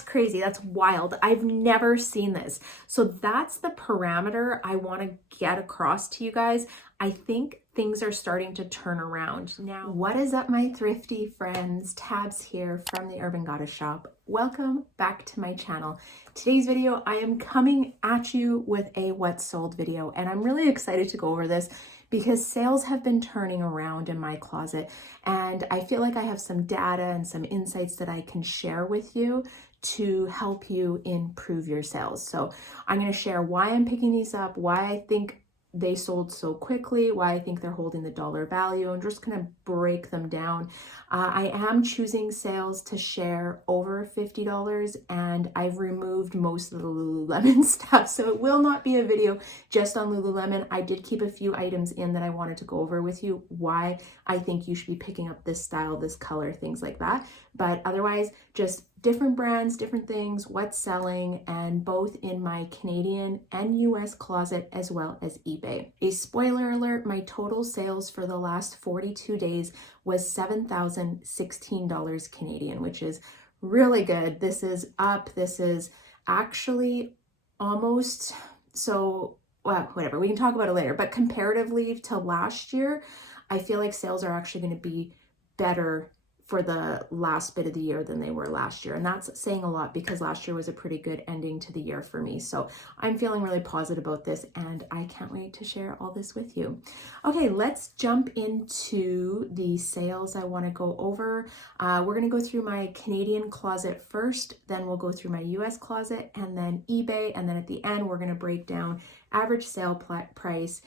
That's crazy. That's wild. I've never seen this. So that's the parameter I want to get across to you guys. I think things are starting to turn around now. What is up, my thrifty friends? Tabs here from the Urban Goddess shop. Welcome back to my channel. Today's video, I am coming at you with a what's sold video, and I'm really excited to go over this because sales have been turning around in my closet, and I feel like I have some data and some insights that I can share with you to help you improve your sales. So I'm going to share why I'm picking these up, why I think they sold so quickly, why I think they're holding the dollar value. I'm just going to break them down. I am choosing sales to share over $50, and I've removed most of the Lululemon stuff. So it will not be a video just on Lululemon. I did keep a few items in that I wanted to go over with you, why I think you should be picking up this style, this color, things like that. But otherwise, just different brands, different things, what's selling, and both in my Canadian and US closet as well as eBay. A spoiler alert, my total sales for the last 42 days was $7,016 Canadian, which is really good. This is up. This is actually almost, so, well, whatever, we can talk about it later, but comparatively to last year, I feel like sales are actually going to be better for the last bit of the year than they were last year. And that's saying a lot because last year was a pretty good ending to the year for me. So I'm feeling really positive about this, and I can't wait to share all this with you. Okay, let's jump into the sales I want to go over. We're going to go through my Canadian closet first, then we'll go through my US closet, and then eBay. And then at the end, we're going to break down average sale price,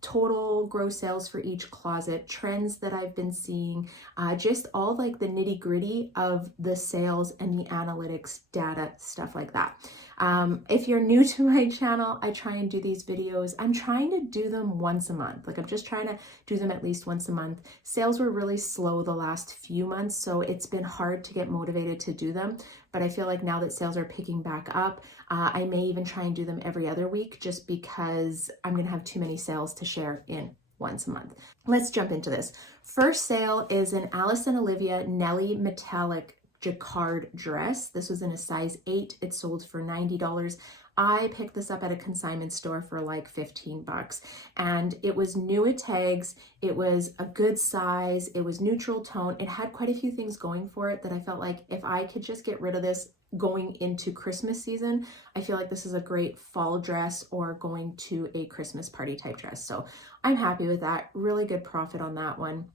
total gross sales for each closet, trends that I've been seeing, just all like the nitty gritty of the sales and the analytics data, stuff like that. If you're new to my channel, I try and do these videos. I'm trying to do them once a month. Like, I'm just trying to do them at least once a month. Sales were really slow the last few months, so it's been hard to get motivated to do them. But I feel like now that sales are picking back up, I may even try and do them every other week just because I'm going to have too many sales to share in once a month. Let's jump into this. First sale is an Alice and Olivia Nelly metallic jacquard dress. This was in a size 8. It sold for $90. I picked this up at a consignment store for like 15 bucks, and it was new at tags. It was a good size. It was neutral tone. It had quite a few things going for it that I felt like if I could just get rid of this going into Christmas season, I feel like this is a great fall dress or going to a Christmas party type dress. So I'm happy with that. Really good profit on that one.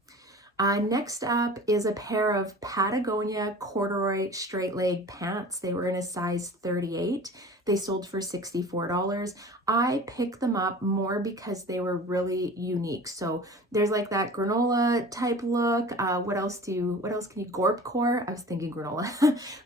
Next up is a pair of Patagonia corduroy straight leg pants. They were in a size 38. They sold for $64. I picked them up more because they were really unique. So there's like that granola type look. What else can you, Gorpcore? I was thinking granola.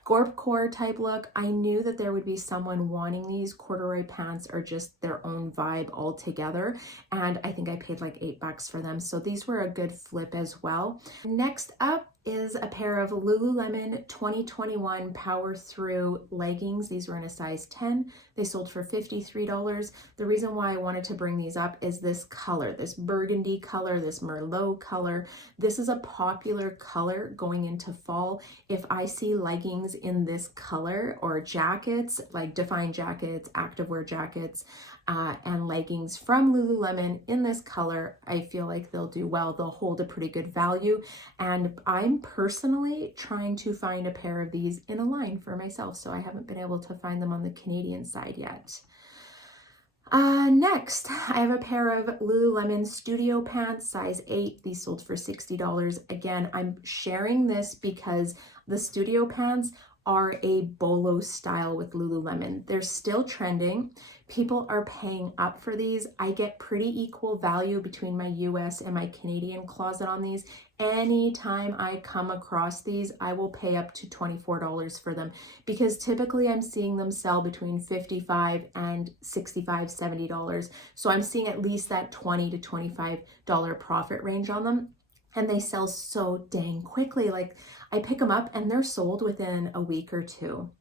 Gorpcore type look. I knew that there would be someone wanting these. Corduroy pants are just their own vibe altogether. And I think I paid like $8 for them. So these were a good flip as well. Next up is a pair of Lululemon 2021 Power Through leggings. These were in a size 10. They sold for $53. The reason why I wanted to bring these up is this color, this burgundy color, this Merlot color. This is a popular color going into fall. If I see leggings in this color or jackets, like defined jackets, activewear jackets, and leggings from Lululemon in this color, I feel like they'll do well. They'll hold a pretty good value. And I'm personally trying to find a pair of these in a line for myself, so I haven't been able to find them on the Canadian side yet. Next, I have a pair of Lululemon studio pants, size 8. These sold for $60. Again, I'm sharing this because the studio pants are a bolo style with Lululemon. They're still trending. People are paying up for these. I get pretty equal value between my US and my Canadian closet on these. Anytime I come across these, I will pay up to $24 for them because typically I'm seeing them sell between $55 and $65, $70. So I'm seeing at least that $20 to $25 profit range on them. And they sell so dang quickly. Like, I pick them up and they're sold within a week or two.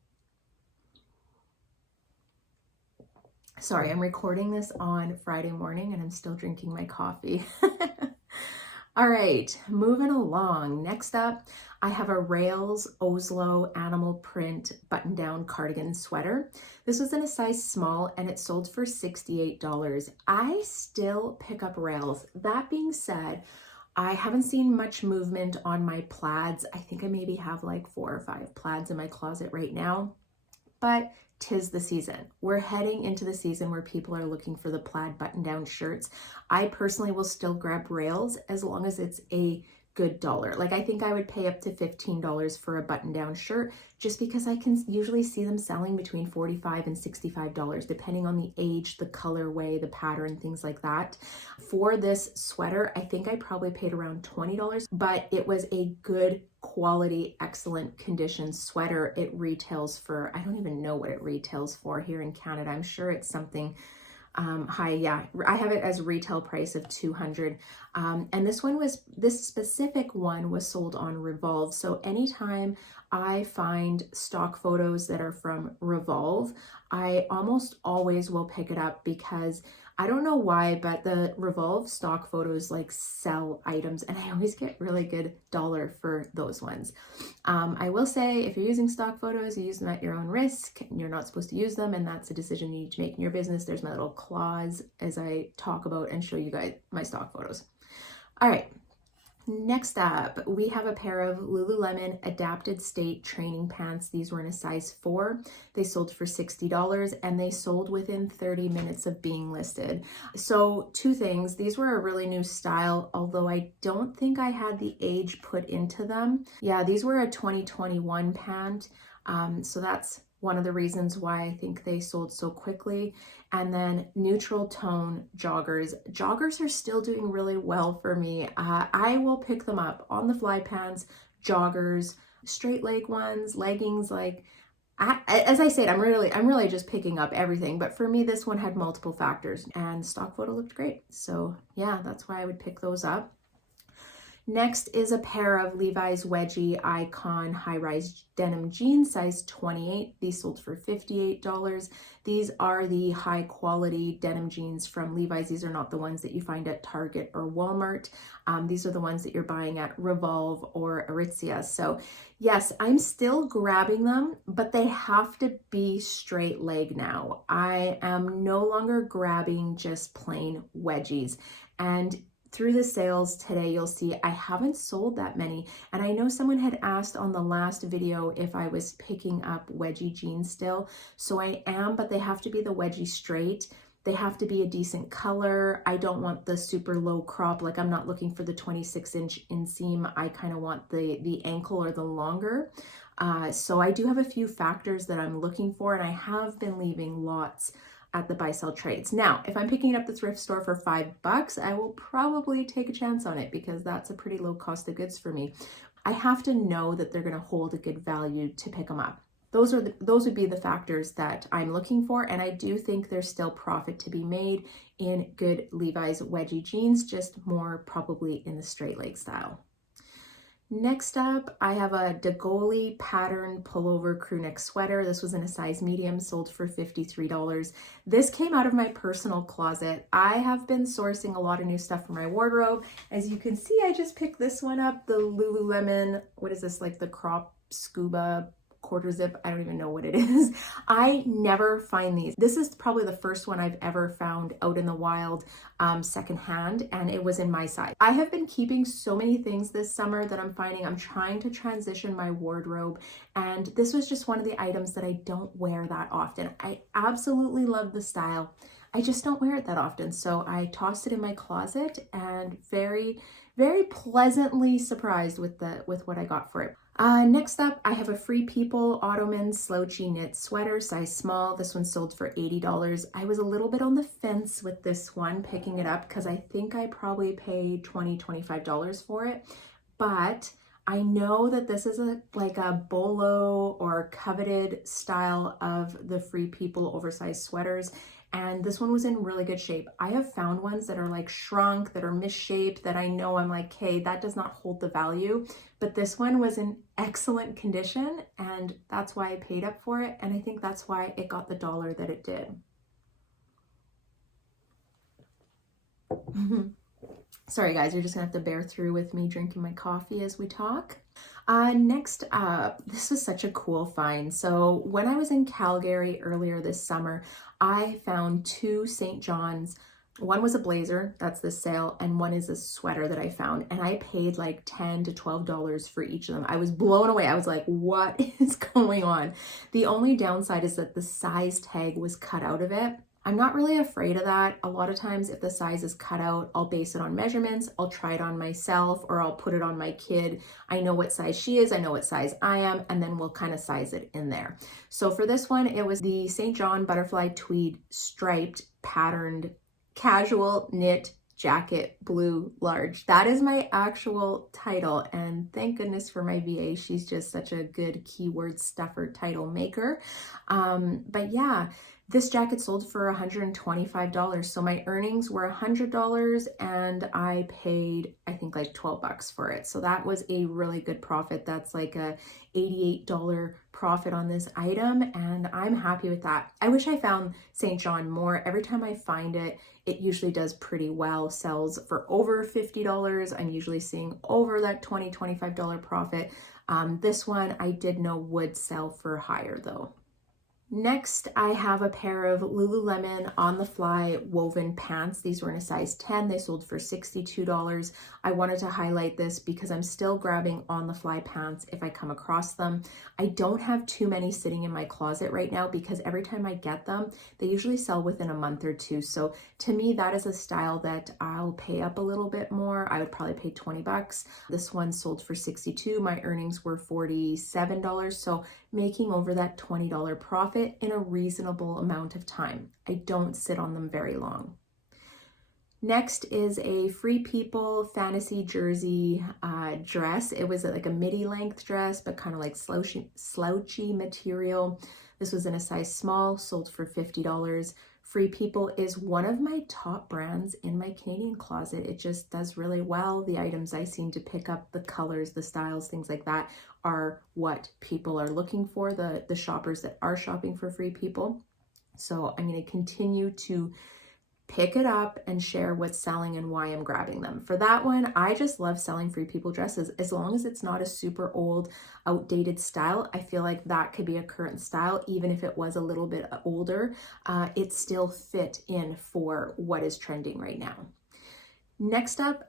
Sorry, I'm recording this on Friday morning and I'm still drinking my coffee. All right, moving along. Next up, I have a Rails Oslo animal print button-down cardigan sweater. This was in a size small and it sold for $68. I still pick up Rails. That being said, I haven't seen much movement on my plaids. I think I maybe have like 4 or 5 plaids in my closet right now, but 'tis the season. We're heading into the season where people are looking for the plaid button-down shirts. I personally will still grab Rails as long as it's a good dollar. Like I think I would pay up to $15 for a button-down shirt just because I can usually see them selling between $45 and $65 depending on the age, the colorway, the pattern, things like that. For this sweater, I think I probably paid around $20, but it was a good quality, excellent condition sweater. It retails for, I don't even know what it retails for here in Canada. I'm sure it's something high. Yeah, I have it as retail price of $200. And this specific one was sold on Revolve. So anytime I find stock photos that are from Revolve, I almost always will pick it up because I don't know why, but the Revolve stock photos like sell items and I always get really good dollar for those ones. I will say if you're using stock photos, you use them at your own risk and you're not supposed to use them, and that's a decision you need to make in your business. There's my little clause as I talk about and show you guys my stock photos. All right. Next up, we have a pair of Lululemon adapted state training pants. These were in a size 4. They sold for $60 and they sold within 30 minutes of being listed. So 2 things, these were a really new style, although I don't think I had the age put into them. Yeah, these were a 2021 pant. So that's one of the reasons why I think they sold so quickly. And then neutral tone joggers. Joggers are still doing really well for me. I will pick them up on the fly pants, joggers, straight leg ones, leggings. Like, as I said, I'm really just picking up everything. But for me, this one had multiple factors and stock photo looked great. So yeah, that's why I would pick those up. Next is a pair of Levi's Wedgie Icon high-rise denim jeans, size 28. These sold for $58. These are the high-quality denim jeans from Levi's. These are not the ones that you find at Target or Walmart. These are the ones that you're buying at Revolve or Aritzia. So yes, I'm still grabbing them, but they have to be straight leg now. I am no longer grabbing just plain wedgies. And through the sales today, you'll see I haven't sold that many. And I know someone had asked on the last video if I was picking up wedgie jeans still. So I am, but they have to be the wedgie straight. They have to be a decent color. I don't want the super low crop. Like I'm not looking for the 26-inch inseam. I kind of want the ankle or the longer. So I do have a few factors that I'm looking for, and I have been leaving lots at the buy sell trades. Now, if I'm picking up the thrift store for $5, I will probably take a chance on it because that's a pretty low cost of goods for me. I have to know that they're going to hold a good value to pick them up. Those would be the factors that I'm looking for, and I do think there's still profit to be made in good Levi's wedgie jeans, just more probably in the straight leg style. Next up, I have a Degoli pattern pullover crew neck sweater. This was in a size medium, sold for $53. This came out of my personal closet. I have been sourcing a lot of new stuff for my wardrobe. As you can see, I just picked this one up, the Lululemon, what is this, like the crop scuba quarter zip? I don't even know what it is. I never find these. This is probably the first one I've ever found out in the wild secondhand, and it was in my size. I have been keeping so many things this summer that I'm finding I'm trying to transition my wardrobe, and this was just one of the items that I don't wear that often. I absolutely love the style. I just don't wear it that often, so I tossed it in my closet and very, very pleasantly surprised with what I got for it. Next up, I have a Free People Ottoman slouchy knit sweater, size small. This one sold for $80. I was a little bit on the fence with this one, picking it up, because I think I probably paid $20, $25 for it. But I know that this is like a bolo or coveted style of the Free People oversized sweaters. And this one was in really good shape. I have found ones that are like shrunk, that are misshaped, that I know I'm like, hey, that does not hold the value. But this one was in excellent condition, and that's why I paid up for it. And I think that's why it got the dollar that it did. Sorry guys, you're just gonna have to bear through with me drinking my coffee as we talk. Next up, this was such a cool find. So when I was in Calgary earlier this summer, I found two St. John's. One was a blazer, that's the sale, and one is a sweater that I found. And I paid like $10 to $12 for each of them. I was blown away. I was like, what is going on? The only downside is that the size tag was cut out of it. I'm not really afraid of that. A lot of times if the size is cut out, I'll base it on measurements, I'll try it on myself, or I'll put it on my kid. I know what size she is, I know what size I am, and then we'll kind of size it in there. So for this one, it was the St. John butterfly tweed striped patterned casual knit jacket, blue, large. That is my actual title, and thank goodness for my VA. She's just such a good keyword stuffer title maker. But yeah, this jacket sold for $125. So my earnings were $100 and I paid, I think like 12 bucks for it. So that was a really good profit. That's like a $88 profit on this item, and I'm happy with that. I wish I found St. John more. Every time I find it, it usually does pretty well, sells for over $50. I'm usually seeing over that $20, $25 profit. This one I did know would sell for higher though. Next, I have a pair of Lululemon on the fly woven pants. These were in a size 10. They sold for $62. I wanted to highlight this because I'm still grabbing on the fly pants if I come across them. I don't have too many sitting in my closet right now because every time I get them, they usually sell within a month or two. So to me, that is a style that I'll pay up a little bit more. I would probably pay 20 bucks. This one sold for 62. My earnings were $47. So making over that $20 profit in a reasonable amount of time. I don't sit on them very long. Next is a Free People fantasy jersey dress. It was like a midi length dress, but kind of like slouchy material. This was in a size small, sold for $50. Free People is one of my top brands in my Canadian closet. It just does really well. The items I seem to pick up, the colors, the styles, things like that are what people are looking for, the shoppers that are shopping for Free People. So I'm going to continue to pick it up and share what's selling and why I'm grabbing them. For that one, I just love selling Free People dresses. As long as it's not a super old, outdated style, I feel like that could be a current style. Even if it was a little bit older, it still fit in for what is trending right now. Next up,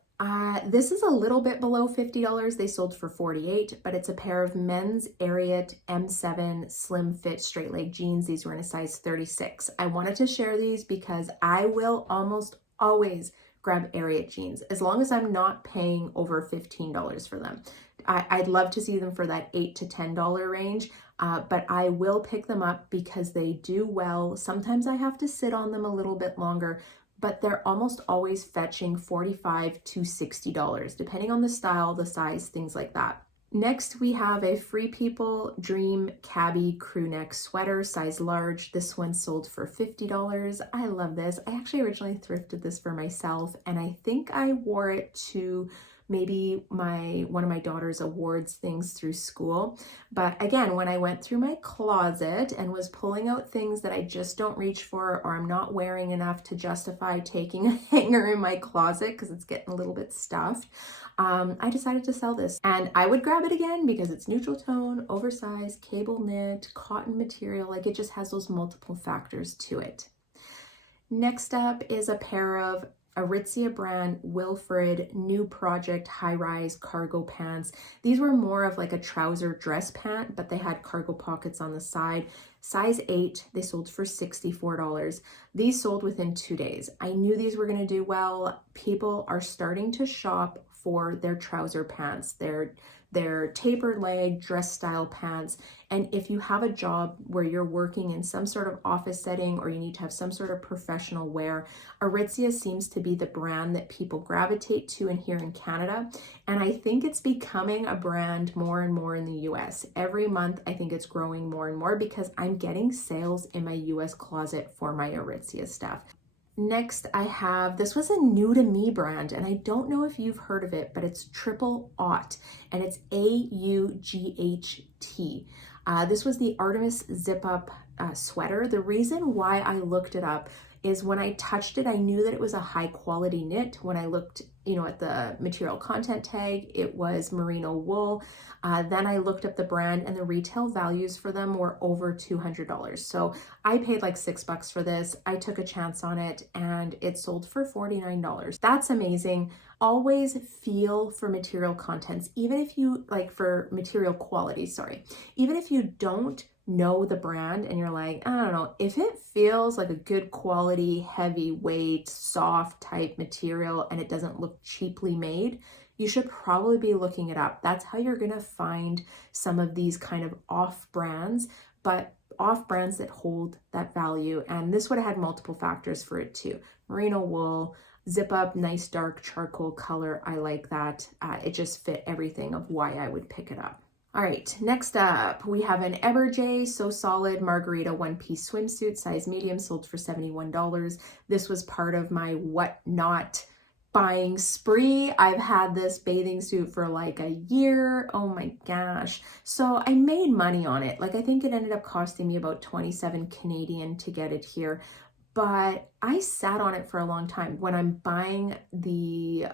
this is a little bit below $50. They sold for $48, but it's a pair of men's Ariat M7 slim fit straight leg jeans. These were in a size 36. I wanted to share these because I will almost always grab Ariat jeans as long as I'm not paying over $15 for them. I'd love to see them for that $8 to $10 range, but I will pick them up because they do well. Sometimes I have to sit on them a little bit longer, but they're almost always fetching $45 to $60, depending on the style, the size, things like that. Next, we have a Free People Dream Cabbie crew neck sweater, size large. This one sold for $50. I love this. I actually originally thrifted this for myself, and I think I wore it to maybe one of my daughter's awards things through school. But again, when I went through my closet and was pulling out things that I just don't reach for or I'm not wearing enough to justify taking a hanger in my closet because it's getting a little bit stuffed, I decided to sell this. And I would grab it again because it's neutral tone, oversized, cable knit, cotton material. Like, it just has those multiple factors to it. Next up is a pair of Aritzia brand Wilfred New Project high-rise cargo pants. These were more of like a trouser dress pant, but they had cargo pockets on the side. Size 8, they sold for $64. These sold within 2 days. I knew these were going to do well. People are starting to shop for their trouser pants, their tapered leg dress style pants. And if you have a job where you're working in some sort of office setting or you need to have some sort of professional wear, Aritzia seems to be the brand that people gravitate to in here in Canada. And I think it's becoming a brand more and more in the US. Every month, I think it's growing more and more because I'm getting sales in my US closet for my Aritzia stuff. Next, I have, this was a new to me brand, and I don't know if you've heard of it, but it's Triple Aught, and it's AUGHT. This was the Artemis zip up sweater. The reason why I looked it up is when I touched it, I knew that it was a high quality knit. When I looked, at the material content tag, it was merino wool. Then I looked up the brand, and the retail values for them were over $200. So I paid like $6 for this. I took a chance on it, and it sold for $49. That's amazing. Always feel for material contents, even if you for material quality, sorry. Even if you don't know the brand and you're like, I don't know, if it feels like a good quality, heavyweight, soft type material and it doesn't look cheaply made, you should probably be looking it up. That's how you're gonna find some of these kind of off brands, but off brands that hold that value. And this would have had multiple factors for it too. Merino wool, zip up, nice dark charcoal color. I like that. It just fit everything of why I would pick it up. All right, next up, we have an Eberjay So Solid Margarita one-piece swimsuit, size medium, sold for $71. This was part of my whatnot buying spree. I've had this bathing suit for like a year. Oh my gosh. So I made money on it. I think it ended up costing me about 27 Canadian to get it here. But I sat on it for a long time. When I'm buying the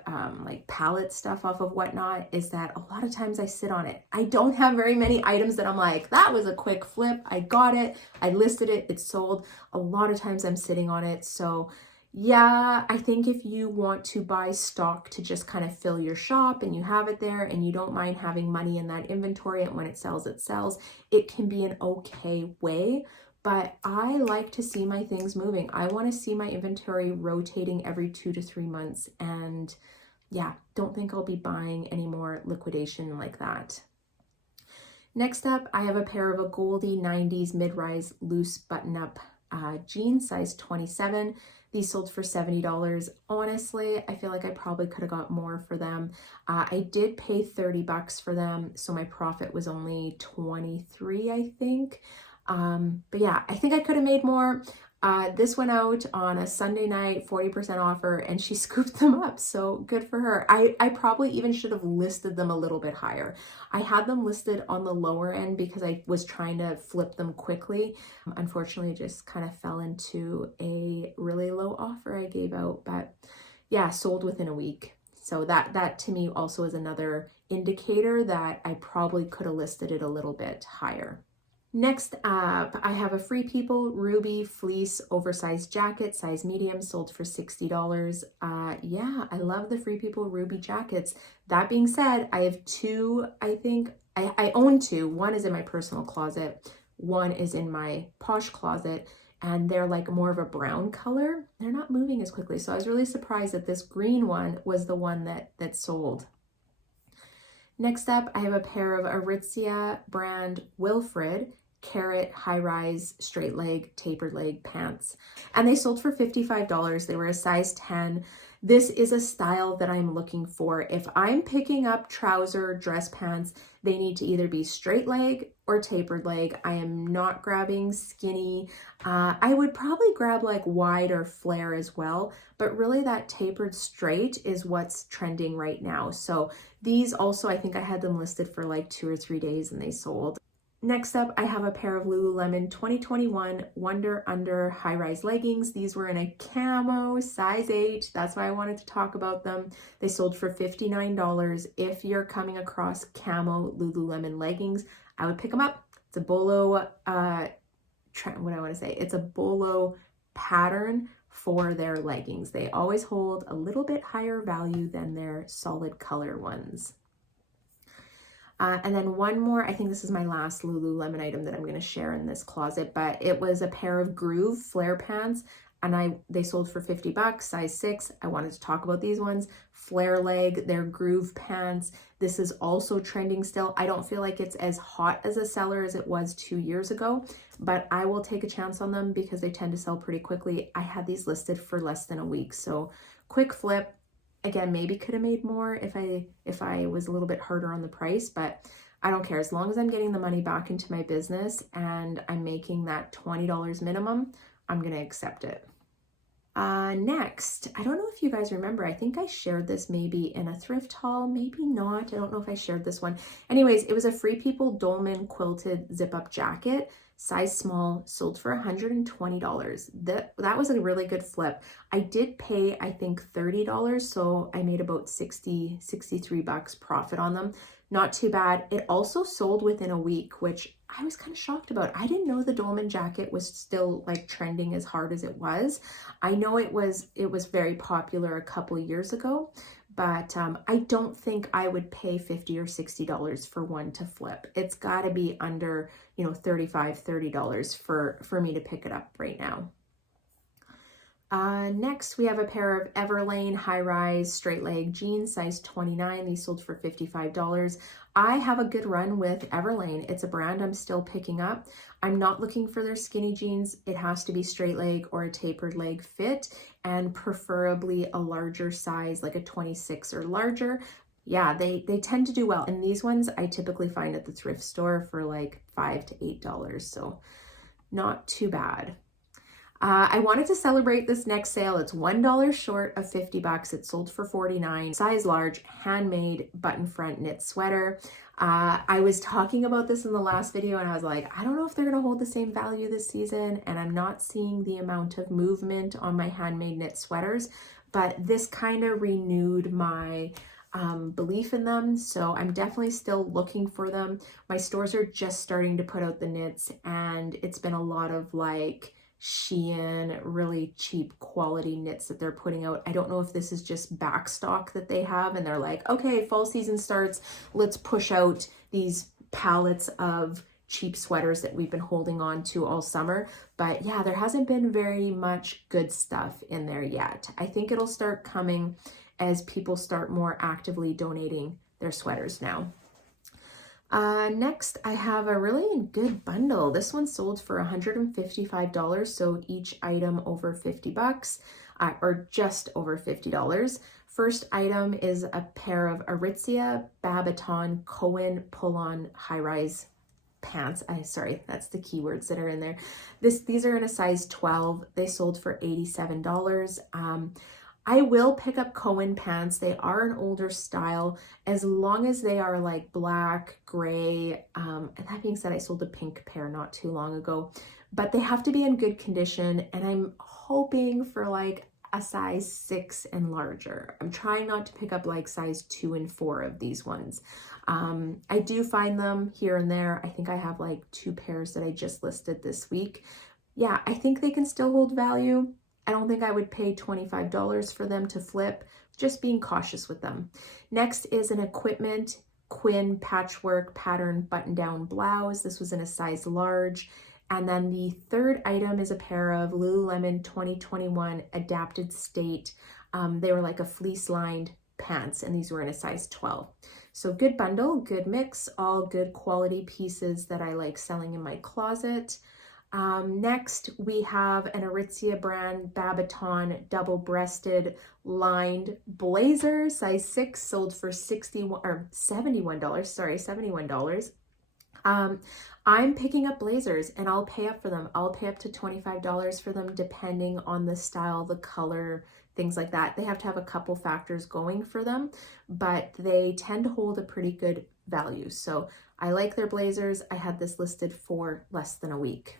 palette stuff off of Whatnot, is that a lot of times I sit on it. I don't have very many items that I'm like, that was a quick flip. I got it, I listed it, it sold. A lot of times I'm sitting on it. So yeah, I think if you want to buy stock to just kind of fill your shop and you have it there and you don't mind having money in that inventory, and when it sells, it can be an okay way. But I like to see my things moving. I want to see my inventory rotating every 2 to 3 months. And yeah, don't think I'll be buying any more liquidation like that. Next up, I have a pair of a Goldie 90s mid-rise loose button-up jeans, size 27. These sold for $70. Honestly, I feel like I probably could have got more for them. I did pay $30 for them, so my profit was only 23, I think. But yeah, I think I could have made more. This went out on a Sunday night, 40% offer, and she scooped them up. So good for her. I probably even should have listed them a little bit higher. I had them listed on the lower end because I was trying to flip them quickly. Unfortunately, it just kind of fell into a really low offer I gave out, but yeah, sold within a week. So that to me also is another indicator that I probably could have listed it a little bit higher. Next up, I have a Free People Ruby Fleece Oversized Jacket, size medium, sold for $60. Yeah, I love the Free People Ruby jackets. That being said, I have two, I think, I own two. One is in my personal closet, one is in my Posh closet, and they're like more of a brown color. They're not moving as quickly, so I was really surprised that this green one was the one that sold. Next up, I have a pair of Aritzia brand Wilfred carrot high-rise straight leg tapered leg pants, and they sold for $55. They were a size 10. This is a style that I'm looking for. If I'm picking up trouser dress pants, they need to either be straight leg or tapered leg. I am not grabbing skinny. I would probably grab like wide or flare as well, but really that tapered straight is what's trending right now. So these also, I think I had them listed for like 2 or 3 days and they sold. Next up, I have a pair of Lululemon 2021 Wonder Under high-rise leggings. These were in a camo, size 8. That's why I wanted to talk about them. They sold for $59. If you're coming across camo Lululemon leggings, I would pick them up. It's a bolo, it's a bolo pattern for their leggings. They always hold a little bit higher value than their solid color ones. And then one more, I think this is my last Lululemon item that I'm going to share in this closet, but it was a pair of Groove flare pants, and they sold for $50, size 6. I wanted to talk about these ones. Flare leg, they're Groove pants. This is also trending still. I don't feel like it's as hot as a seller as it was 2 years ago, but I will take a chance on them because they tend to sell pretty quickly. I had these listed for less than a week, so quick flip. Again, maybe could have made more if I was a little bit harder on the price, but I don't care. As long as I'm getting the money back into my business and I'm making that $20 minimum, I'm going to accept it. Next, I don't know if you guys remember, I think I shared this maybe in a thrift haul, maybe not. I don't know if I shared this one. Anyways, it was a Free People Dolman quilted zip-up jacket, size small, sold for $120. That was a really good flip. I did pay, I think, $30, so I made about 63 bucks profit on them. Not too bad. It also sold within a week, which I was kind of shocked about. I didn't know the dolman jacket was still like trending as hard as it was. I know it was very popular a couple years ago, but I don't think I would pay $50 or $60 for one to flip. It's got to be under, you know, $35, $30 for me to pick it up right now. Next, we have a pair of Everlane high-rise straight leg jeans, size 29. These sold for $55. I have a good run with Everlane. It's a brand I'm still picking up. I'm not looking for their skinny jeans. It has to be straight leg or a tapered leg fit, and preferably a larger size, like a 26 or larger. Yeah, they tend to do well. And these ones I typically find at the thrift store for like $5 to $8, so not too bad. I wanted to celebrate this next sale. It's $1 short of 50 bucks. It sold for 49. Size large, handmade button front knit sweater. I was talking about this in the last video and I was like, I don't know if they're gonna hold the same value this season, and I'm not seeing the amount of movement on my handmade knit sweaters, but this kind of renewed my belief in them. So I'm definitely still looking for them. My stores are just starting to put out the knits, and it's been a lot of like Shein, really cheap quality knits that they're putting out. I don't know if this is just back stock that they have and they're like, okay, fall season starts, let's push out these pallets of cheap sweaters that we've been holding on to all summer. But yeah, there hasn't been very much good stuff in there yet. I think it'll start coming as people start more actively donating their sweaters now. Next, I have a really good bundle. This one sold for $155, so each item over 50 bucks, or just over $50. First item is a pair of Aritzia Babaton Cohen pull-on high-rise pants. Sorry, that's the keywords that are in there. These are in a size 12. They sold for $87. I will pick up Cohen pants. They are an older style, as long as they are like black, gray. And that being said, I sold a pink pair not too long ago, but they have to be in good condition. And I'm hoping for like a size 6 and larger. I'm trying not to pick up like size 2 and 4 of these ones. I do find them here and there. I think I have like 2 pairs that I just listed this week. Yeah, I think they can still hold value. I don't think I would pay $25 for them to flip, just being cautious with them. Next is an Equipment Quinn patchwork pattern button-down blouse. This was in a size large. And then the third item is a pair of Lululemon 2021 Adapted State. They were like a fleece-lined pants, and these were in a size 12. So good bundle, good mix, all good quality pieces that I like selling in my closet. Next, we have an Aritzia brand Babaton double-breasted lined blazer, size 6, sold for $71. Sorry, $71. I'm picking up blazers and I'll pay up for them. I'll pay up to $25 for them depending on the style, the color, things like that. They have to have a couple factors going for them, but they tend to hold a pretty good value. So I like their blazers. I had this listed for less than a week.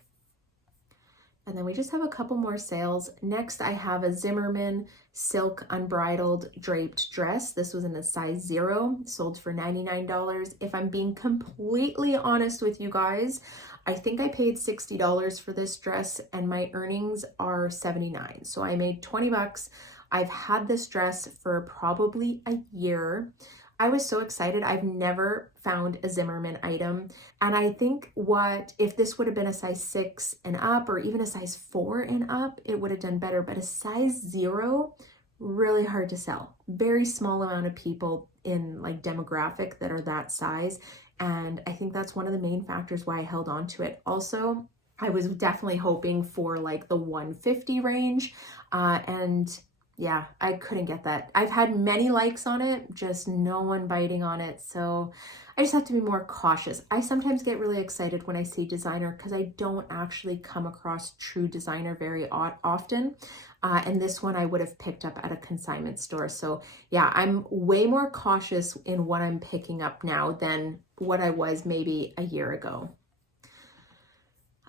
And then we just have a couple more sales. Next, I have a Zimmermann silk unbridled draped dress. This was in a size 0, sold for $99. If I'm being completely honest with you guys, I think I paid $60 for this dress and my earnings are $79. So I made 20 bucks. I've had this dress for probably a year. I was so excited. I've never found a Zimmermann item. And I think if this would have been a size 6 and up, or even a size 4 and up, it would have done better. But a size 0, really hard to sell. Very small amount of people in like demographic that are that size. And I think that's one of the main factors why I held on to it. Also, I was definitely hoping for like the 150 range. And yeah, I couldn't get that. I've had many likes on it, just no one biting on it. So I just have to be more cautious. I sometimes get really excited when I see designer because I don't actually come across true designer very often. And this one I would have picked up at a consignment store. So yeah, I'm way more cautious in what I'm picking up now than what I was maybe a year ago.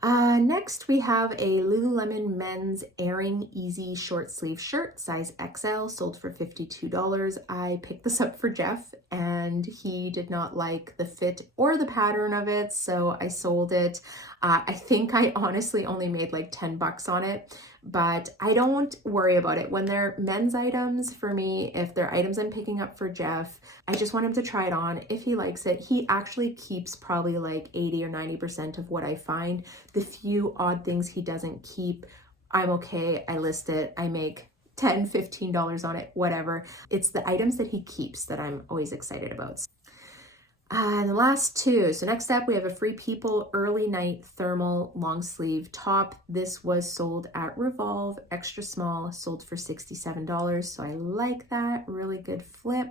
Next, we have a Lululemon men's Airing Easy short sleeve shirt, size XL, sold for $52. I picked this up for Jeff and he did not like the fit or the pattern of it, so I sold it. I think I honestly only made like 10 bucks on it, but I don't worry about it. When they're men's items for me, if they're items I'm picking up for Jeff, I just want him to try it on. If he likes it, he actually keeps probably like 80 or 90% of what I find. The few odd things he doesn't keep, I'm okay. I list it. I make $10, $15 on it, whatever. It's the items that he keeps that I'm always excited about. And the last two. So next up, we have a Free People Early Night Thermal Long Sleeve Top. This was sold at Revolve, extra small, sold for $67. So I like that, really good flip.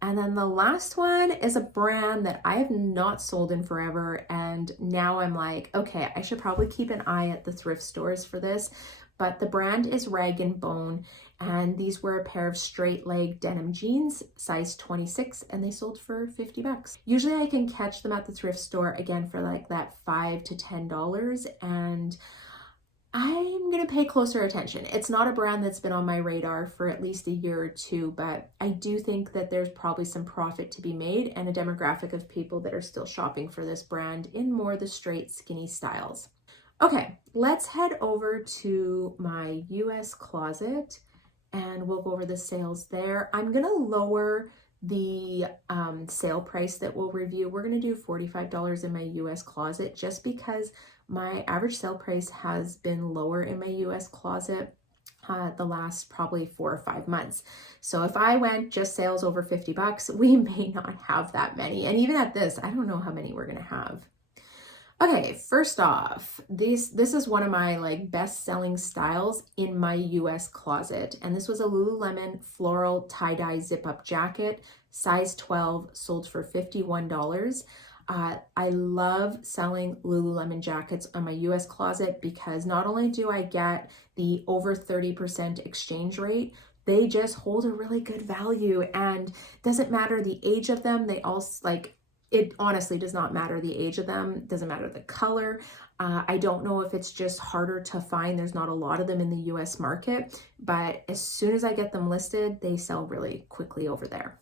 And then the last one is a brand that I have not sold in forever. And now I'm like, okay, I should probably keep an eye at the thrift stores for this. But the brand is Rag & Bone. And these were a pair of straight leg denim jeans, size 26, and they sold for 50 bucks. Usually I can catch them at the thrift store again for like that $5 to $10. And I'm gonna pay closer attention. It's not a brand that's been on my radar for at least a year or two, but I do think that there's probably some profit to be made and a demographic of people that are still shopping for this brand in more the straight skinny styles. Okay, let's head over to my US closet and we'll go over the sales there. I'm gonna lower the sale price that we'll review. We're gonna do $45 in my US closet just because my average sale price has been lower in my US closet the last probably 4 or 5 months. So if I went just sales over 50 bucks, we may not have that many. And even at this, I don't know how many we're gonna have. Okay, first off, this is one of my like best selling styles in my US closet. And this was a Lululemon floral tie-dye zip-up jacket, size 12, sold for $51. I love selling Lululemon jackets on my US closet because not only do I get the over 30% exchange rate, they just hold a really good value, and doesn't matter the age of them. They all like, it honestly does not matter the age of them, doesn't matter the color. I don't know if it's just harder to find. There's not a lot of them in the US market, but as soon as I get them listed, they sell really quickly over there.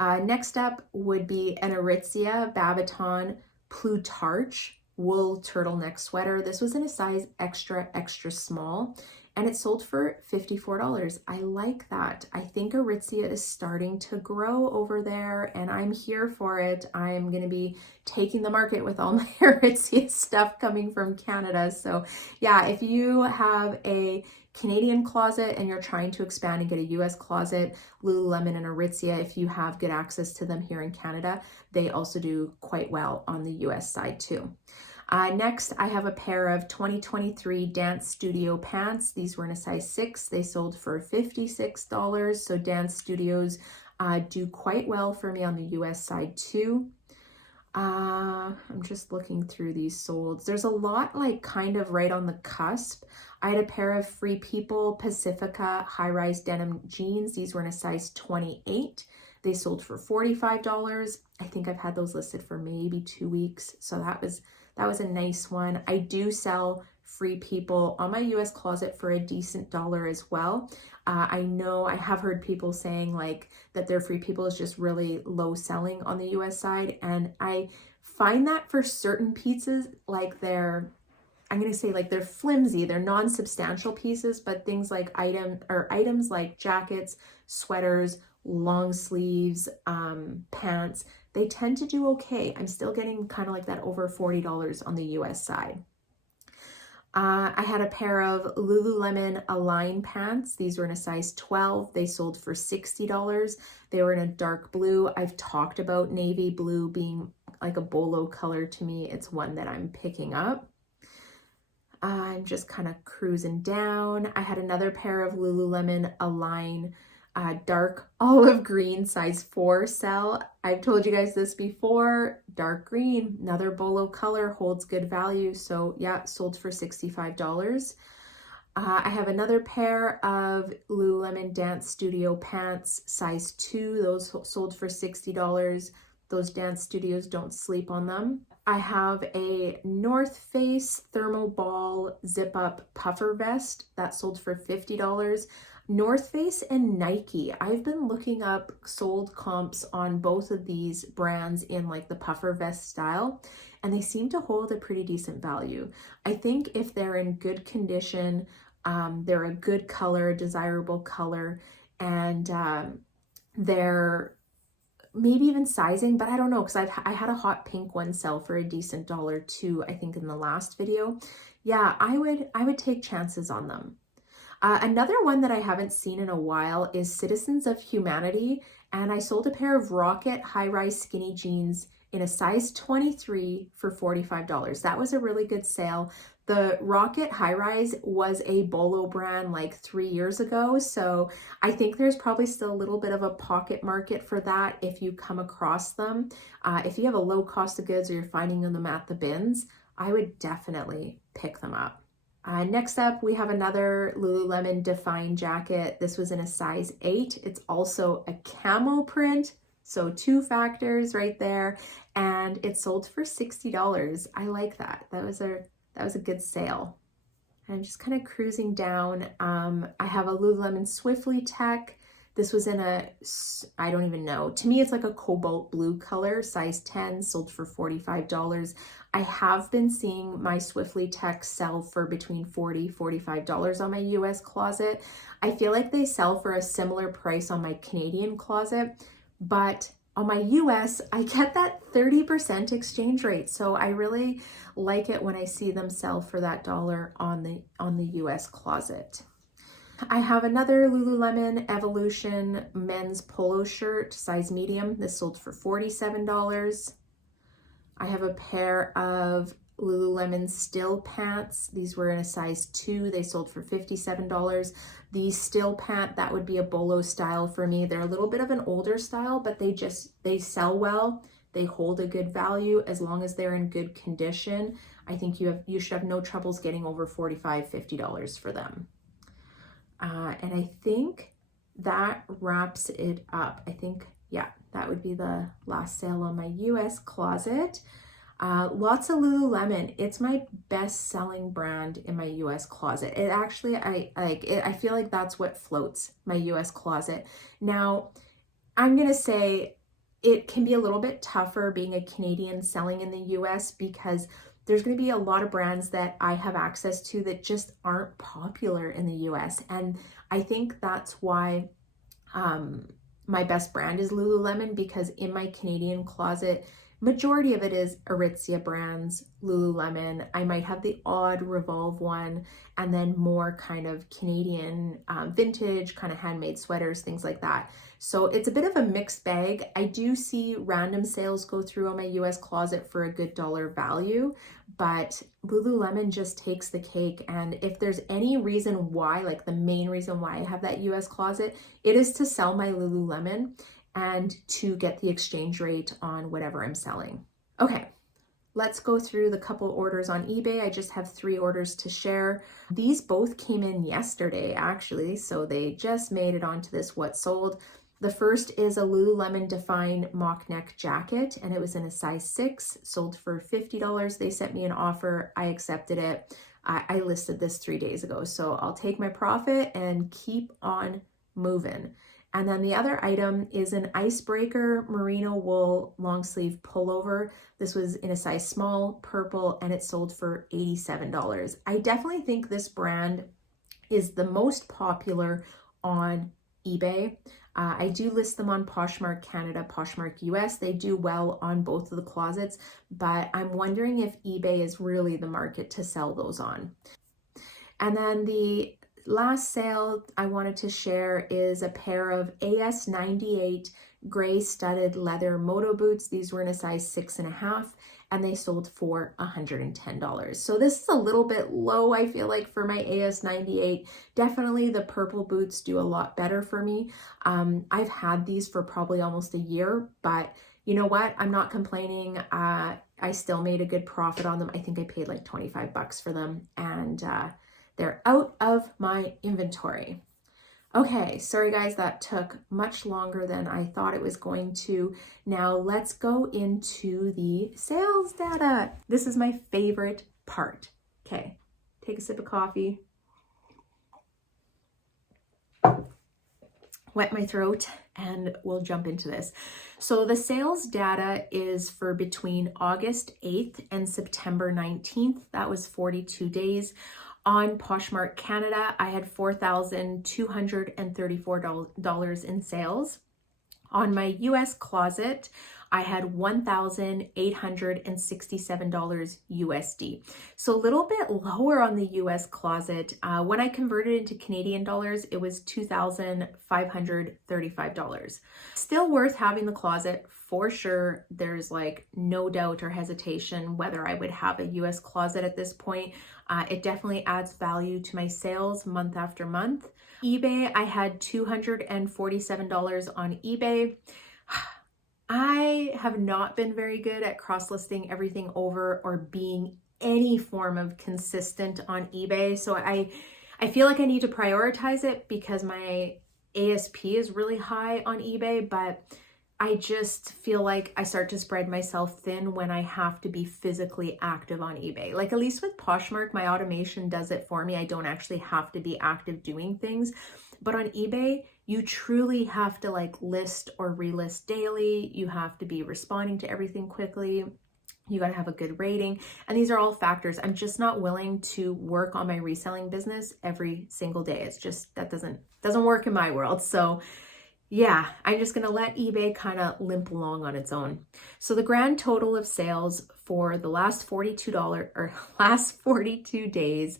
Next up would be an Aritzia Babaton Plutarch wool turtleneck sweater. This was in a size extra, extra small, and it sold for $54. I like that. I think Aritzia is starting to grow over there, and I'm here for it. I'm going to be taking the market with all my Aritzia stuff coming from Canada. So yeah, if you have a Canadian closet and you're trying to expand and get a US closet, Lululemon and Aritzia, if you have good access to them here in Canada, they also do quite well on the US side too. Next, I have a pair of 2023 Dance Studio pants. These were in a size 6. They sold for $56. So Dance Studios do quite well for me on the US side too. I'm just looking through these solds. There's a lot like kind of right on the cusp. I had a pair of Free People Pacifica high-rise denim jeans. These were in a size 28. They sold for $45. I think I've had those listed for maybe 2 weeks. So that was a nice one. I do sell Free People on my US closet for a decent dollar as well. I know I have heard people saying like that their Free People is just really low selling on the US side. And I find that for certain pieces, like I'm going to say like they're flimsy, they're non-substantial pieces, but things like items like jackets, sweaters, long sleeves, pants, they tend to do okay. I'm still getting kind of like that over $40 on the US side. I had a pair of Lululemon Align pants. These were in a size 12. They sold for $60. They were in a dark blue. I've talked about navy blue being like a bolo color to me. It's one that I'm picking up. I'm just kind of cruising down. I had another pair of Lululemon Align dark olive green size 4 sell. I've told you guys this before. Dark green, another bolo color, holds good value. So yeah, sold for $65. I have another pair of Lululemon Dance Studio pants size 2. Those sold for $60. Those Dance Studios, don't sleep on them. I have a North Face thermal ball zip up puffer vest that sold for $50. North Face and Nike. I've been looking up sold comps on both of these brands in like the puffer vest style, and they seem to hold a pretty decent value. I think if they're in good condition, they're a good color, desirable color, and they're maybe even sizing, but I don't know, because I had a hot pink one sell for a decent dollar too, I think in the last video. Yeah, I would take chances on them. Another one that I haven't seen in a while is Citizens of Humanity, and I sold a pair of Rocket high-rise skinny jeans in a size 23 for $45. That was a really good sale. The Rocket high-rise was a Bolo brand like 3 years ago, so I think there's probably still a little bit of a pocket market for that if you come across them. If you have a low cost of goods or you're finding them at the bins, I would definitely pick them up. Next up, we have another Lululemon Define jacket. This was in a size 8. It's also a camo print, so 2 factors right there, and it sold for $60. I like that. That was a good sale. And I'm just kind of cruising down. I have a Lululemon Swiftly Tech. This was in a, I don't even know. To me, it's like a cobalt blue color, size 10, sold for $45. I have been seeing my Swiftly Tech sell for between $40, $45 on my US closet. I feel like they sell for a similar price on my Canadian closet, but on my US, I get that 30% exchange rate. So I really like it when I see them sell for that dollar on the US closet. I have another Lululemon Evolution men's polo shirt, size medium. This sold for $47. I have a pair of Lululemon Still pants. These were in a size 2. They sold for $57. The Still pant, that would be a Bolo style for me. They're a little bit of an older style, but they sell well. They hold a good value as long as they're in good condition. I think you should have no troubles getting over $45, $50 for them. And I think that wraps it up. I think, yeah, that would be the last sale on my US closet. Lots of Lululemon. It's my best selling brand in my US closet. It actually, I feel like that's what floats my US closet. Now, I'm going to say it can be a little bit tougher being a Canadian selling in the US because there's going to be a lot of brands that I have access to that just aren't popular in the US. And I think that's why my best brand is Lululemon, because in my Canadian closet, majority of it is Aritzia brands, Lululemon. I might have the odd Revolve one, and then more kind of Canadian vintage, kind of handmade sweaters, things like that. So it's a bit of a mixed bag. I do see random sales go through on my US closet for a good dollar value, but Lululemon just takes the cake. And if there's any reason why, like the main reason why I have that US closet, it is to sell my Lululemon and to get the exchange rate on whatever I'm selling. Okay, let's go through the couple orders on eBay. I just have 3 orders to share. These both came in yesterday, actually, so they just made it onto this What Sold. The first is a Lululemon Define mock neck jacket, and it was in a size 6, sold for $50. They sent me an offer. I accepted it. I listed this 3 days ago, so I'll take my profit and keep on moving. And then the other item is an Icebreaker merino wool long sleeve pullover. This was in a size small, purple, and it sold for $87. I definitely think this brand is the most popular on eBay. I do list them on Poshmark Canada, Poshmark US. They do well on both of the closets, but I'm wondering if eBay is really the market to sell those on. And then the last sale I wanted to share is a pair of AS98 gray studded leather moto boots. These were in a size 6.5, and they sold for $110. So this is a little bit low, I feel like, for my AS98. Definitely the purple boots do a lot better for me. I've had these for probably almost a year, but you know what? I'm not complaining. I still made a good profit on them. I think I paid like 25 bucks for them, and they're out of my inventory. Okay, sorry guys, that took much longer than I thought it was going to. Now let's go into the sales data. This is my favorite part. Okay, take a sip of coffee. Wet my throat and we'll jump into this. So the sales data is for between August 8th and September 19th. That was 42 days. On Poshmark Canada, I had $4,234 in sales. On my US closet, I had $1,867 USD. So a little bit lower on the US closet. When I converted into Canadian dollars, it was $2,535. Still worth having the closet for sure. There's like no doubt or hesitation whether I would have a US closet at this point. It definitely adds value to my sales month after month. eBay, I had $247 on eBay. I have not been very good at cross-listing everything over or being any form of consistent on eBay. So I feel like I need to prioritize it because my ASP is really high on eBay, but I just feel like I start to spread myself thin when I have to be physically active on eBay. Like at least with Poshmark, my automation does it for me. I don't actually have to be active doing things. But on eBay, you truly have to like list or relist daily. You have to be responding to everything quickly. You got to have a good rating. And these are all factors. I'm just not willing to work on my reselling business every single day. It's just, that doesn't work in my world. So yeah, I'm just going to let eBay kind of limp along on its own. So the grand total of sales for the last last 42 days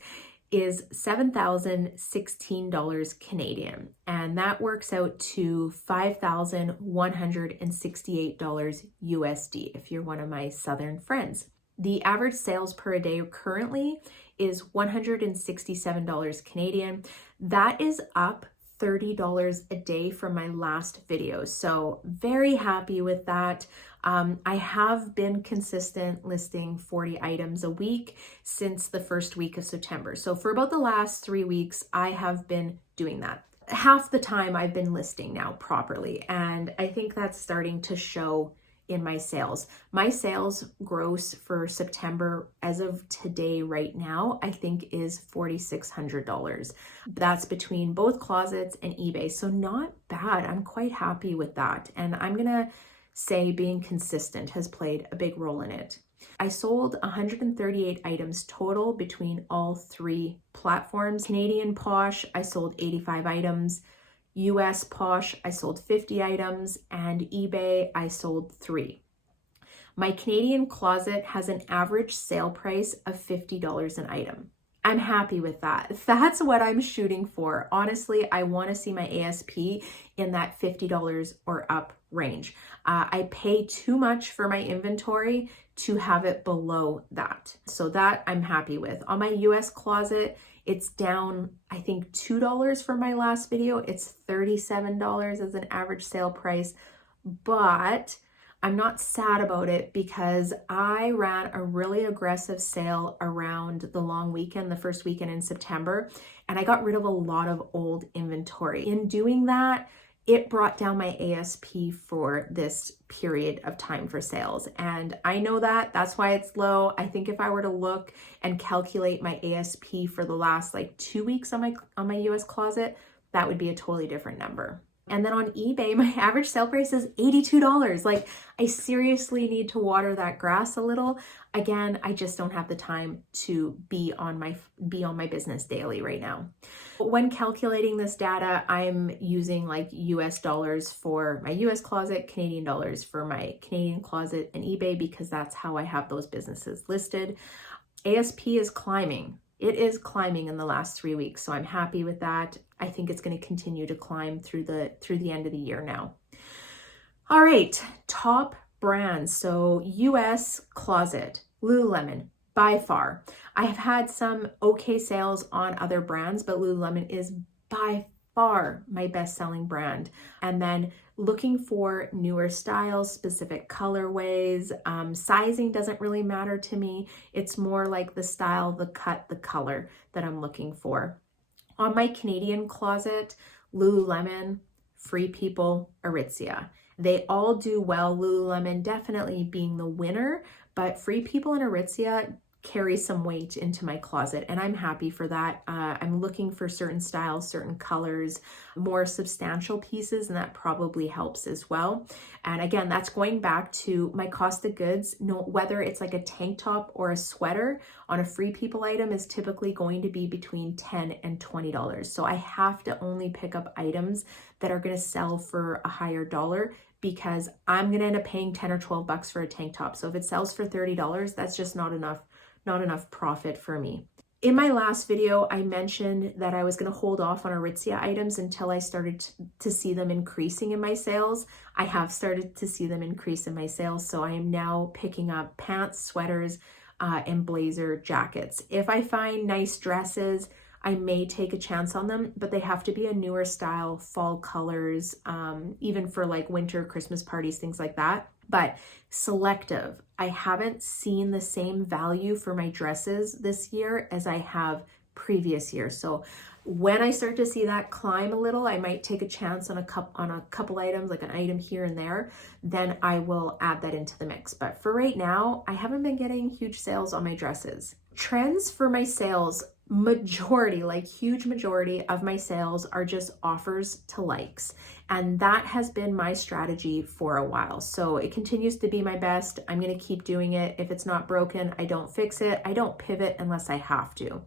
is $7,016 Canadian. And that works out to $5,168 USD if you're one of my Southern friends. The average sales per day currently is $167 Canadian. That is up $30 a day from my last video. So very happy with that. I have been consistent listing 40 items a week since the first week of September. So for about the last 3 weeks, I have been doing that. Half the time I've been listing now properly. And I think that's starting to show in my sales. My sales gross for September as of today right now, I think is $4,600. That's between both closets and eBay. So not bad. I'm quite happy with that. And I'm going to say being consistent has played a big role in it. I sold 138 items total between all three platforms. Canadian Posh, I sold 85 items. US Posh, I sold 50 items, and eBay, I sold 3. My Canadian closet has an average sale price of $50 an item. I'm happy with that. That's what I'm shooting for. Honestly, I want to see my ASP in that $50 or up range. I pay too much for my inventory to have it below that. So that I'm happy with. On my US closet, it's down, I think, $2 from my last video. It's $37 as an average sale price, but I'm not sad about it because I ran a really aggressive sale around the long weekend, the first weekend in September, and I got rid of a lot of old inventory. In doing that, it brought down my ASP for this period of time for sales. And I know that, that's why it's low. I think if I were to look and calculate my ASP for the last like 2 weeks on my US closet, that would be a totally different number. And then on eBay, my average sale price is $82. Like, I seriously need to water that grass a little. Again, I just don't have the time to be on my business daily right now. When calculating this data, I'm using like US dollars for my US closet, Canadian dollars for my Canadian closet and eBay because that's how I have those businesses listed. ASP is climbing. It is climbing in the last 3 weeks, so I'm happy with that. I think it's going to continue to climb through the end of the year now. All right, top brands. So US closet, Lululemon, by far. I have had some okay sales on other brands, but Lululemon is by far my best-selling brand. And then looking for newer styles, specific colorways, sizing doesn't really matter to me. It's more like the style, the cut, the color that I'm looking for. On my Canadian closet, Lululemon, Free People, Aritzia. They all do well, Lululemon definitely being the winner, but Free People and Aritzia carry some weight into my closet, and I'm happy for that. I'm looking for certain styles, certain colors, more substantial pieces, and that probably helps as well. And again, that's going back to my cost of goods. No, whether it's like a tank top or a sweater on a Free People item is typically going to be between $10 and $20. So I have to only pick up items that are going to sell for a higher dollar, because I'm going to end up paying 10 or 12 bucks for a tank top. So if it sells for $30, that's just not enough profit for me. In my last video, I mentioned that I was going to hold off on Aritzia items until I started to see them increasing in my sales. I have started to see them increase in my sales, so I am now picking up pants, sweaters, and blazer jackets. If I find nice dresses, I may take a chance on them, but they have to be a newer style, fall colors, even for like winter, Christmas parties, things like that. But selective. I haven't seen the same value for my dresses this year as I have previous years. So when I start to see that climb a little, I might take a chance on a couple items, like an item here and there, then I will add that into the mix. But for right now, I haven't been getting huge sales on my dresses. Trends for my sales, huge majority of my sales are just offers to likes. And that has been my strategy for a while. So it continues to be my best. I'm going to keep doing it. If it's not broken, I don't fix it. I don't pivot unless I have to.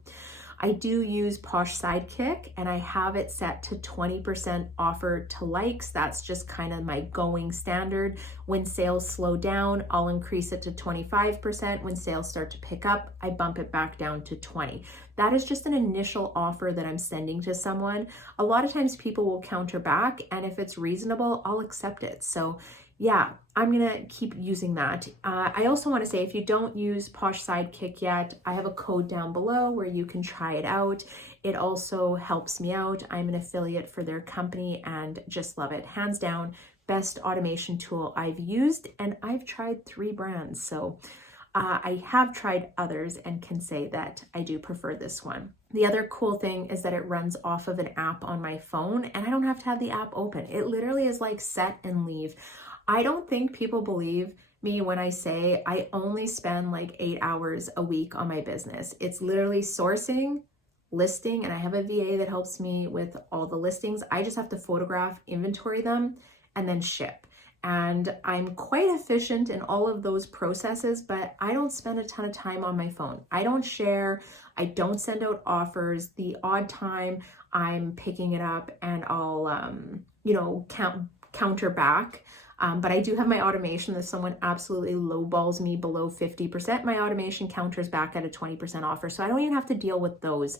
I do use Posh Sidekick, and I have it set to 20% offer to likes. That's just kind of my going standard. When sales slow down, I'll increase it to 25%. When sales start to pick up, I bump it back down to 20. That is just an initial offer that I'm sending to someone. A lot of times people will counter back, and if it's reasonable, I'll accept it. So yeah, I'm gonna keep using that. I also wanna say, if you don't use Posh Sidekick yet, I have a code down below where you can try it out. It also helps me out. I'm an affiliate for their company and just love it. Hands down, best automation tool I've used, and I've tried 3 brands. So I have tried others and can say that I do prefer this one. The other cool thing is that it runs off of an app on my phone, and I don't have to have the app open. It literally is like set and leave. I don't think people believe me when I say I only spend like 8 hours a week on my business. It's literally sourcing, listing, and I have a VA that helps me with all the listings. I just have to photograph, inventory them, and then ship. And I'm quite efficient in all of those processes, but I don't spend a ton of time on my phone. I don't share, I don't send out offers. The odd time I'm picking it up and I'll, counter back. But I do have my automation. If someone absolutely lowballs me below 50%, my automation counters back at a 20% offer. So I don't even have to deal with those.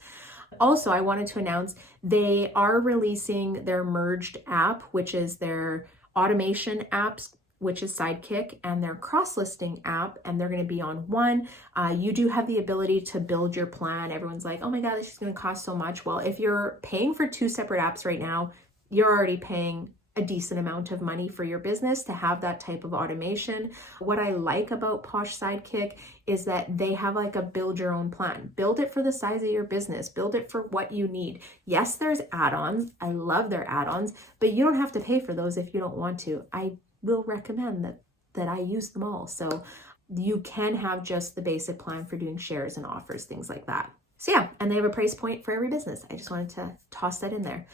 Also, I wanted to announce they are releasing their merged app, which is their automation apps, which is Sidekick, and their cross-listing app, and they're going to be on one. You do have the ability to build your plan. Everyone's like, oh my God, this is going to cost so much. Well, if you're paying for 2 separate apps right now, you're already paying a decent amount of money for your business to have that type of automation. What I like about Posh Sidekick is that they have like a build your own plan. Build it for the size of your business. Build it for what you need. Yes, there's add-ons. I love their add-ons, but you don't have to pay for those if you don't want to. I will recommend that I use them all. So you can have just the basic plan for doing shares and offers, things like that. So yeah, and they have a price point for every business. I just wanted to toss that in there.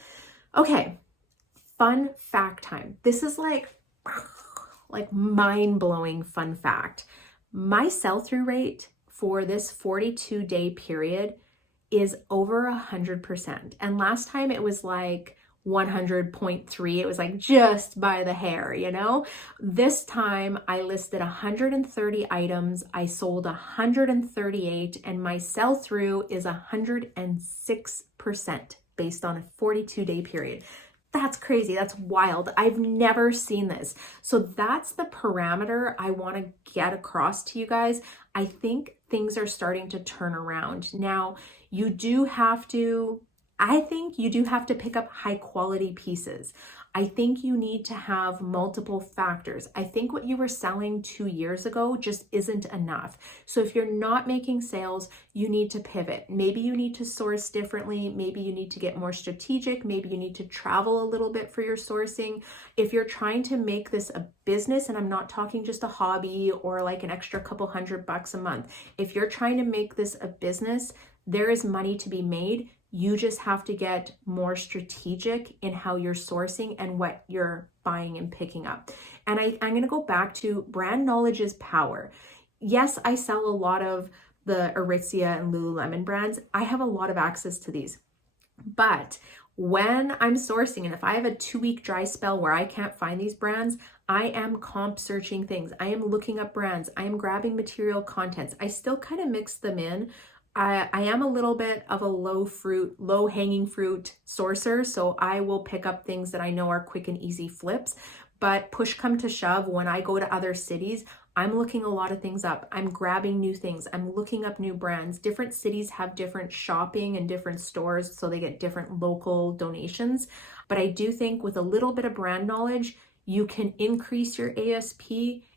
Okay. Fun fact time. This is like mind-blowing fun fact. My sell-through rate for this 42-day period is over 100%. And last time it was like 100.3. It was like just by the hair, you know? This time I listed 130 items. I sold 138, and my sell-through is 106% based on a 42-day period. That's crazy. That's wild. I've never seen this. So that's the parameter I want to get across to you guys. I think things are starting to turn around. Now, I think you do have to pick up high quality pieces. I think you need to have multiple factors. I think what you were selling 2 years ago just isn't enough. So if you're not making sales, you need to pivot. Maybe you need to source differently. Maybe you need to get more strategic. Maybe you need to travel a little bit for your sourcing. If you're trying to make this a business, and I'm not talking just a hobby or like an extra couple $100 a month, if you're trying to make this a business, there is money to be made. You just have to get more strategic in how you're sourcing and what you're buying and picking up. And I'm going to go back to brand knowledge is power. Yes, I sell a lot of the Aritzia and Lululemon brands. I have a lot of access to these. But when I'm sourcing, and if I have a 2-week dry spell where I can't find these brands, I am comp searching things. I am looking up brands. I am grabbing material contents. I still kind of mix them in. I am a little bit of a low hanging fruit sourcer. So I will pick up things that I know are quick and easy flips. But push come to shove, when I go to other cities, I'm looking a lot of things up. I'm grabbing new things. I'm looking up new brands. Different cities have different shopping and different stores, so they get different local donations. But I do think with a little bit of brand knowledge, you can increase your ASP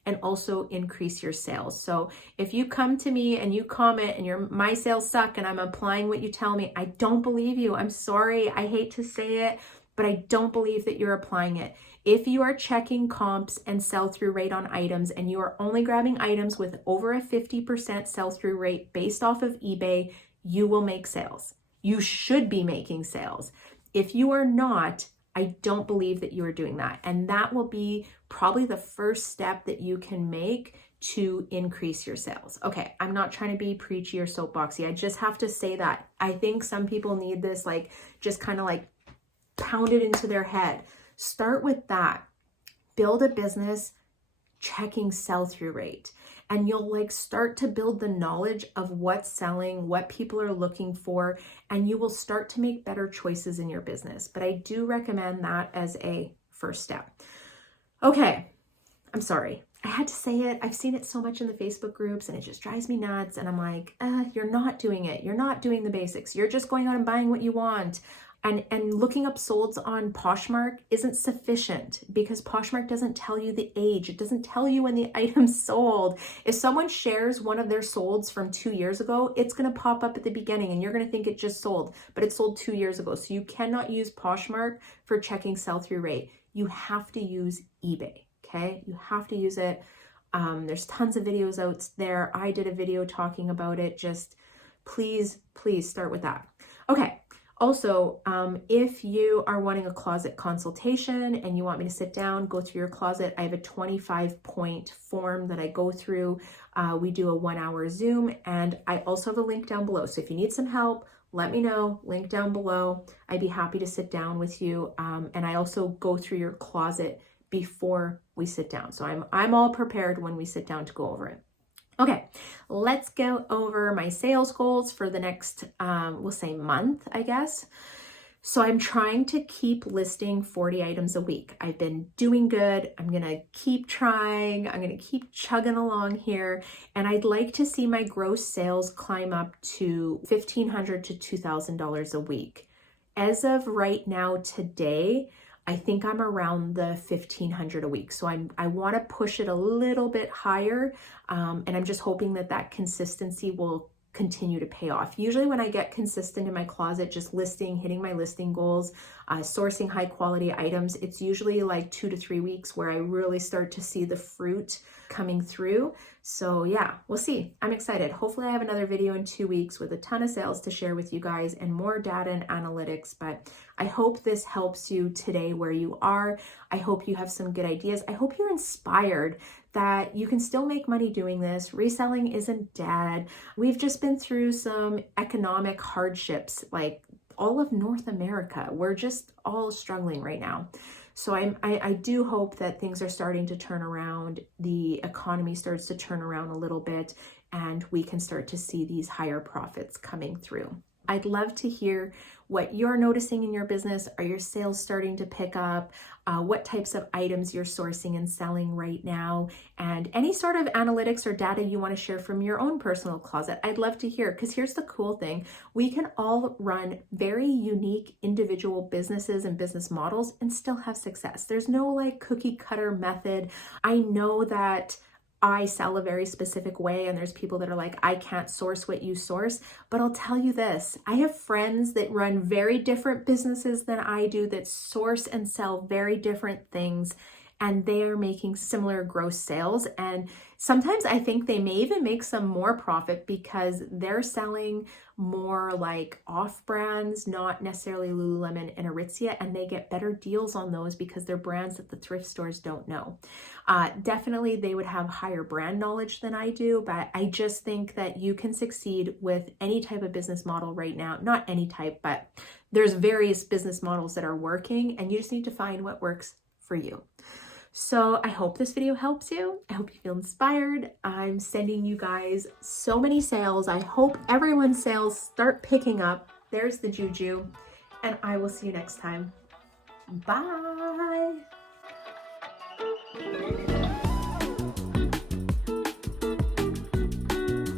and also increase your sales. So if you come to me and you comment and my sales suck and I'm applying what you tell me, I don't believe you. I'm sorry. I hate to say it, but I don't believe that you're applying it. If you are checking comps and sell-through rate on items and you are only grabbing items with over a 50% sell-through rate based off of eBay, you will make sales. You should be making sales. If you are not, I don't believe that you are doing that. And that will be probably the first step that you can make to increase your sales. Okay, I'm not trying to be preachy or soapboxy. I just have to say that. I think some people need this, like, just kind of like pounded into their head. Start with that. Build a business checking sell-through rate. And you'll like start to build the knowledge of what's selling, what people are looking for, and you will start to make better choices in your business. But I do recommend that as a first step. Okay, I'm sorry. I had to say it. I've seen it so much in the Facebook groups and it just drives me nuts. And I'm like, you're not doing it. You're not doing the basics. You're just going out and buying what you want. And looking up solds on Poshmark isn't sufficient because Poshmark doesn't tell you the age. It doesn't tell you when the item's sold. If someone shares one of their solds from 2 years ago, it's going to pop up at the beginning and you're going to think it just sold, but it sold 2 years ago. So you cannot use Poshmark for checking sell-through rate. You have to use eBay, okay? You have to use it. There's tons of videos out there. I did a video talking about it. Just please start with that. Okay. Also, if you are wanting a closet consultation and you want me to sit down, go through your closet, I have a 25-point form that I go through. We do a 1-hour Zoom, and I also have a link down below. So if you need some help, let me know, link down below. I'd be happy to sit down with you. And I also go through your closet before we sit down. So I'm all prepared when we sit down to go over it. Okay, let's go over my sales goals for the next, we'll say month, I guess. So I'm trying to keep listing 40 items a week. I've been doing good. I'm going to keep trying. I'm going to keep chugging along here. And I'd like to see my gross sales climb up to $1,500 to $2,000 a week. As of right now, today, I think I'm around the $1,500 a week. So I want to push it a little bit higher. And I'm just hoping that consistency will continue to pay off. Usually when I get consistent in my closet, just hitting my listing goals, sourcing high quality items, it's usually like 2 to 3 weeks where I really start to see the fruit coming through. So yeah, we'll see. I'm excited. Hopefully I have another video in 2 weeks with a ton of sales to share with you guys and more data and analytics. But I hope this helps you today where you are. I hope you have some good ideas. I hope you're inspired that you can still make money doing this. Reselling isn't dead. We've just been through some economic hardships, like all of North America. We're just all struggling right now. So I do hope that things are starting to turn around. The economy starts to turn around a little bit and we can start to see these higher profits coming through. I'd love to hear what you're noticing in your business. Are your sales starting to pick up? What types of items you're sourcing and selling right now, and any sort of analytics or data you want to share from your own personal closet. I'd love to hear, because here's the cool thing. We can all run very unique individual businesses and business models and still have success. There's no like cookie cutter method. I know that I sell a very specific way, and there's people that are like, I can't source what you source. But I'll tell you this, I have friends that run very different businesses than I do, that source and sell very different things, and they are making similar gross sales. And sometimes I think they may even make some more profit because they're selling more like off brands, not necessarily Lululemon and Aritzia, and they get better deals on those because they're brands that the thrift stores don't know. Definitely they would have higher brand knowledge than I do, but I just think that you can succeed with any type of business model right now. Not any type, but there's various business models that are working, and you just need to find what works for you. So I hope this video helps you. I hope you feel inspired. I'm sending you guys so many sales. I hope everyone's sales start picking up. There's the juju, and I will see you next time. Bye.